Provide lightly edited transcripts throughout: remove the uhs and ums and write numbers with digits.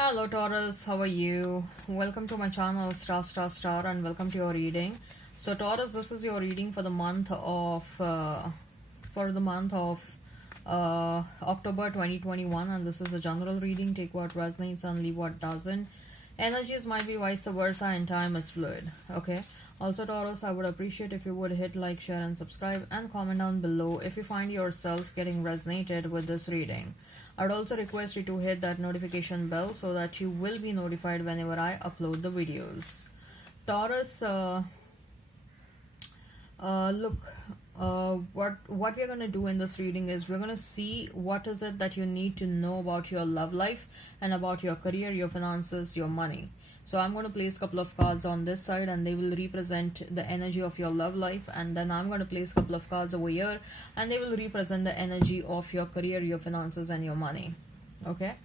Hello Taurus, how are you? Welcome to my channel Star, and welcome to your reading. So Taurus, this is your reading for the month of October 2021, and this is a general reading. Take what resonates and leave what doesn't. Energies might be vice versa and time is fluid. Okay. Also Taurus, I would appreciate if you would hit like, share and subscribe and comment down below if you find yourself getting resonated with this reading. I would also request you to hit that notification bell so that you will be notified whenever I upload the videos. Taurus, look, what we're going to do in this reading is we're going to see what is it that you need to know about your love life and about your career, your finances, your money. So I'm going to place a couple of cards on this side and they will represent the energy of your love life, and then I'm going to place a couple of cards over here and they will represent the energy of your career, your finances and your money. Okay,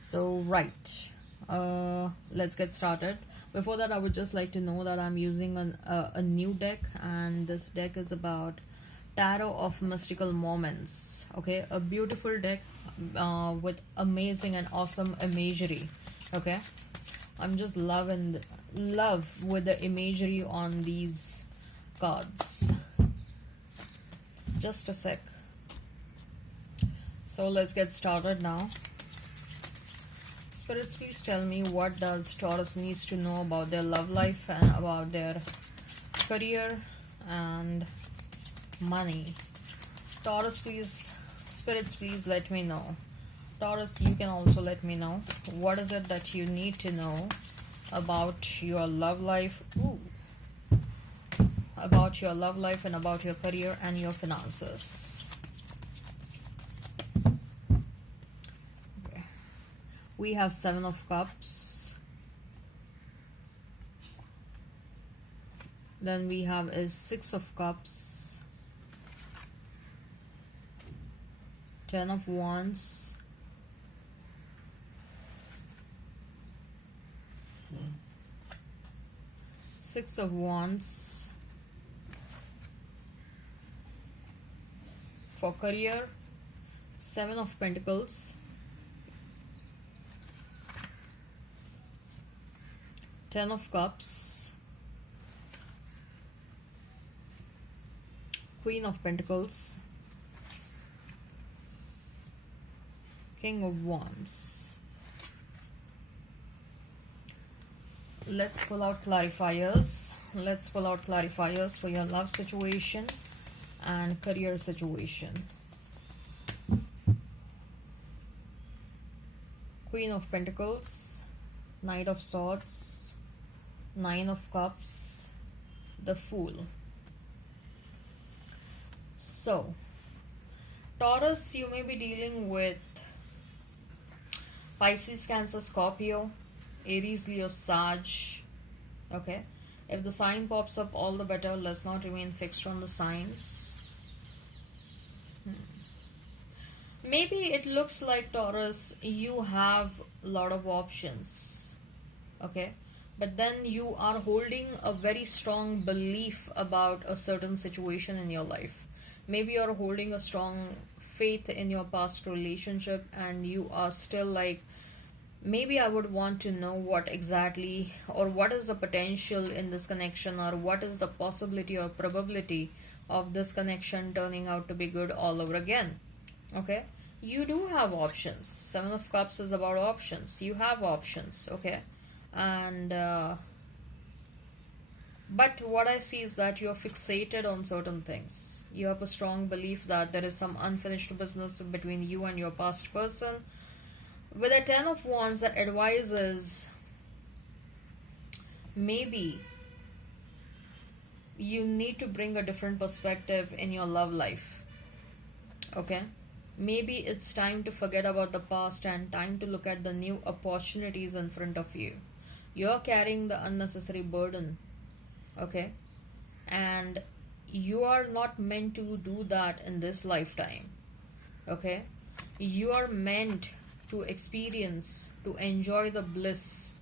so right, let's get started. Before that, I would just like to know that I'm using a new deck, and this deck is about Tarot of Mystical Moments. Okay, a beautiful deck with amazing and awesome imagery. Okay, I'm just love with the imagery on these cards. Just a sec. So let's get started now. Spirits, please tell me, what does Taurus needs to know about their love life and about their career and money. Taurus, please, spirits, please let me know. Taurus, you can also let me know what is it that you need to know about your love life. About your love life and about your career and your finances. We have Seven of Cups. Then we have is Six of Cups. Ten of Wands. Six of Wands. For career, Seven of Pentacles. Ten of Cups, Queen of Pentacles, King of Wands. Let's pull out clarifiers. Let's pull out clarifiers for your love situation and career situation. Queen of Pentacles, Knight of Swords, Nine of Cups, the Fool. So, Taurus, you may be dealing with Pisces, Cancer, Scorpio, Aries, Leo, Sag. Okay, if the sign pops up, all the better. Let's not remain fixed on the signs. Maybe it looks like, Taurus, you have a lot of options. Okay, but then you are holding a very strong belief about a certain situation in your life. Maybe you're holding a strong faith in your past relationship and you are still like, maybe I would want to know what exactly or what is the potential in this connection, or what is the possibility or probability of this connection turning out to be good all over again. Okay, you do have options. Seven of Cups is about options. You have options. Okay, and but what I see is that you're fixated on certain things. You have a strong belief that there is some unfinished business between you and your past person. With a Ten of Wands, that advises maybe you need to bring a different perspective in your love life. Okay, maybe it's time to forget about the past and time to look at the new opportunities in front of you. You're carrying the unnecessary burden. Okay, and you are not meant to do that in this lifetime. Okay, you are meant to experience, to enjoy the bliss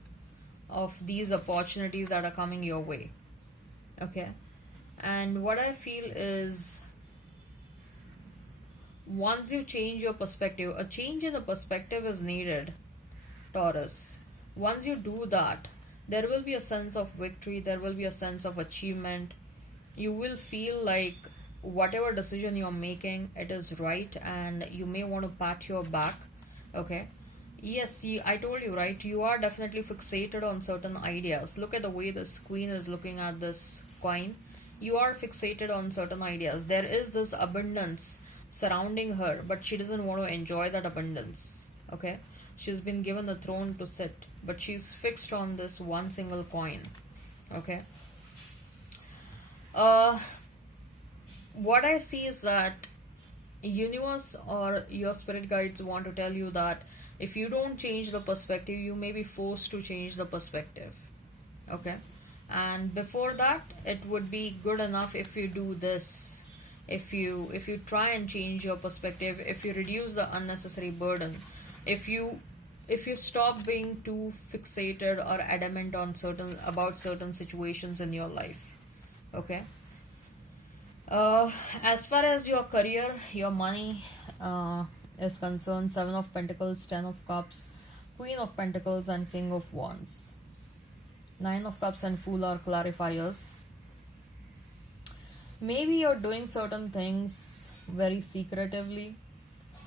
of these opportunities that are coming your way. Okay, and what I feel is, once you change your perspective, a change in the perspective is needed. Taurus. Once you do that, there will be a sense of victory, there will be a sense of achievement. You will feel like whatever decision you're making, it is right, and you may want to pat your back. Okay. Yes, I told you, right? You are definitely fixated on certain ideas. Look at the way this queen is looking at this coin. You are fixated on certain ideas. There is this abundance surrounding her, but she doesn't want to enjoy that abundance. Okay? She's been given a throne to sit, but she's fixed on this one single coin. Okay? Uh, what I see is that universe or your spirit guides want to tell you that if you don't change the perspective, you may be forced to change the perspective. Okay? And before that, it would be good enough if you do this. If you try and change your perspective, if you reduce the unnecessary burden, if you stop being too fixated or adamant on certain situations in your life. Okay? As far as your career, your money is concerned, Seven of Pentacles, Ten of Cups, Queen of Pentacles, and King of Wands. Nine of Cups and Fool are clarifiers. Maybe you're doing certain things very secretively,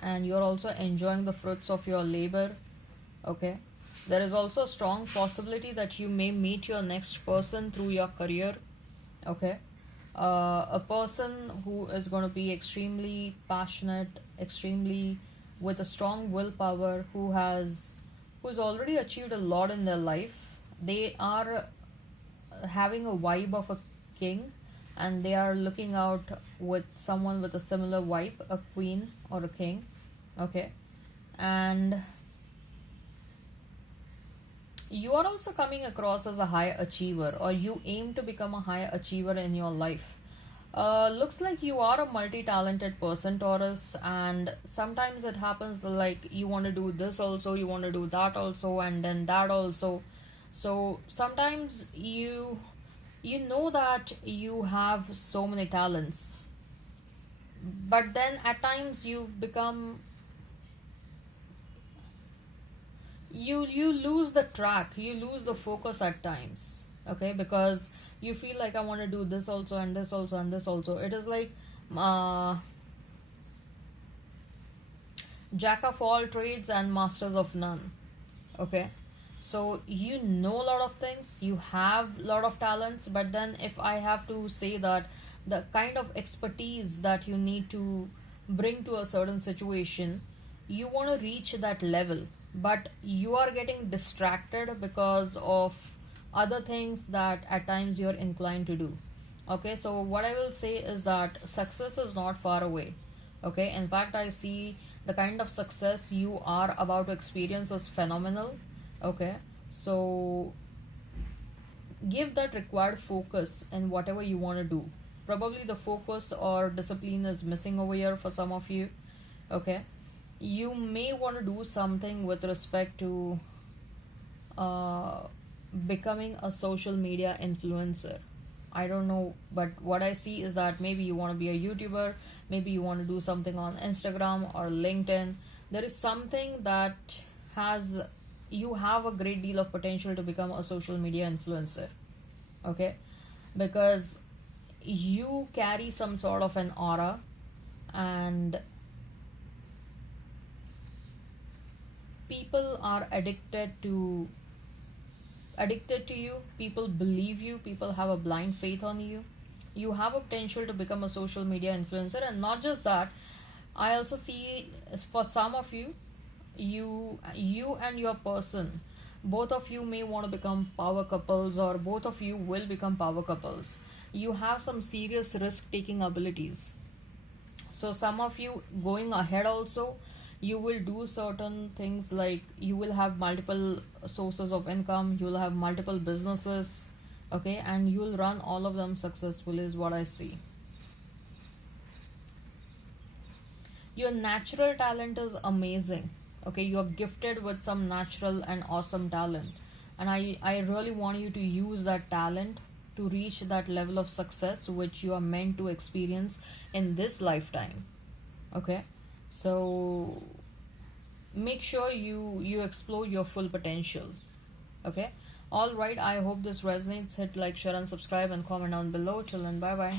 and you're also enjoying the fruits of your labor. Okay? There is also a strong possibility that you may meet your next person through your career. Okay? A person who is going to be extremely passionate, extremely with a strong willpower, who's already achieved a lot in their life. They are having a vibe of a king, and they are looking out with someone with a similar vibe, a queen or a king. Okay? And you are also coming across as a high achiever, or you aim to become a high achiever in your life. Looks like you are a multi-talented person, Taurus, and sometimes it happens that, like, you want to do this also, you want to do that also, and then that also. So sometimes you know that you have so many talents, but then at times you become you lose the track, you lose the focus at times. Okay? Because you feel like, I want to do this also, and this also, and this also. It is like jack of all trades and masters of none. Okay? So you know a lot of things, you have a lot of talents, but then if I have to say that the kind of expertise that you need to bring to a certain situation, you want to reach that level, but you are getting distracted because of other things that at times you're inclined to do. Okay? So what I will say is that success is not far away. Okay? In fact, I see the kind of success you are about to experience is phenomenal. Okay? So give that required focus in whatever you want to do. Probably the focus or discipline is missing over here for some of you. Okay? You may want to do something with respect to becoming a social media influencer. I don't know, but what I see is that maybe you want to be a YouTuber, maybe you want to do something on Instagram or LinkedIn. There is something that you have a great deal of potential to become a social media influencer. Okay? Because you carry some sort of an aura, and people are addicted to you, people believe you, people have a blind faith on you. You have a potential to become a social media influencer. And not just that, I also see, for some of you, you and your person, both of you may want to become power couples, or both of you will become power couples. You have some serious risk taking abilities. So some of you going ahead also, you will do certain things, like you will have multiple sources of income, you will have multiple businesses. Okay? And you will run all of them successfully is what I see. Your natural talent is amazing. Okay? You are gifted with some natural and awesome talent, and I really want you to use that talent to reach that level of success which you are meant to experience in this lifetime. Okay? So make sure you explore your full potential. Okay. All right, I hope this resonates. Hit like, share and subscribe and comment down below. Till then, bye bye.